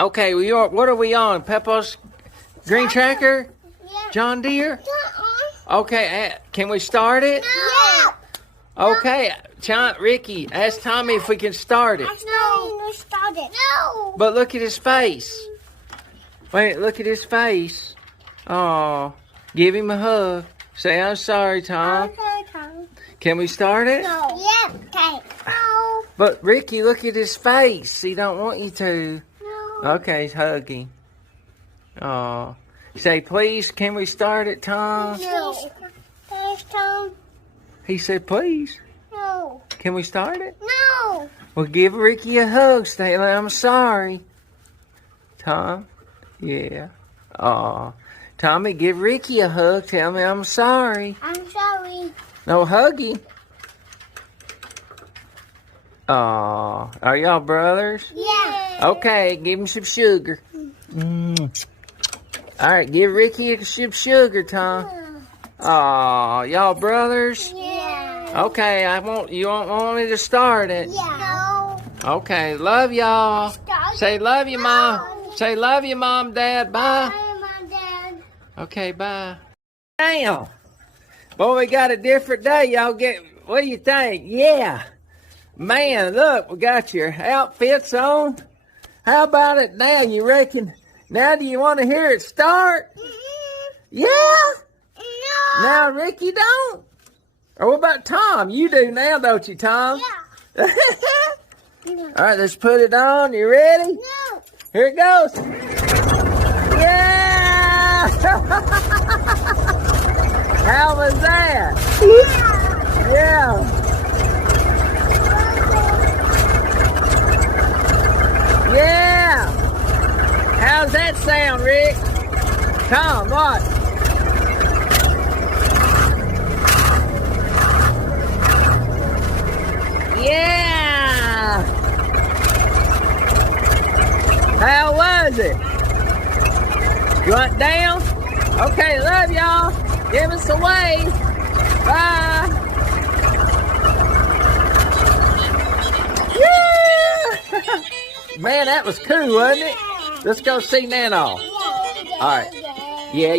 Okay, what are we on? Peppa's green tractor? Yeah. John Deere? Okay, can we start it? No. Okay, Ricky, ask Tommy if we can start it. No. Start it. No. But look at his face. Wait, look at his face. Oh, give him a hug. Say, I'm sorry, Tom. Okay, Tom. Can we start it? No. Yeah. Okay. No. But Ricky, look at his face. He don't want you to. No. Okay, hug him. Oh, say, please, can we start it, Tom? No. Please, Tom. He said, please. No. Can we start it? No. Well, give Ricky a hug. Say, I'm sorry. Tom? Yeah. Aw. Tommy, give Ricky a hug. Tell me I'm sorry. I'm sorry. No, hug him. Aw. Are y'all brothers? Yeah. Okay, give him some sugar. All right, give Ricky some sugar, Tom. Aw, y'all brothers? Yeah. Okay, you want me to start it? Yeah. No. Okay, love y'all. Say love you, Mom. Say love you, Mom, Dad. Bye. Bye, Mom, Dad. Okay, bye. Damn. Boy, we got a different day. Y'all what do you think? Yeah. Man, look, we got your outfits on. How about it now? You reckon? Now do you want to hear it start? Yeah? No. Now Ricky don't? Or what about Tom? You do now, don't you, Tom? Yeah. All right, let's put it on. You ready? No. Here it goes. Yeah! How was that? Yeah. Yeah. How's that sound, Rick? Tom, what? Yeah. How was it? You went down? Okay, love y'all. Give us a wave. Bye. Yeah. Man, that was cool, wasn't it? Let's go see Nana. All right. Yeah.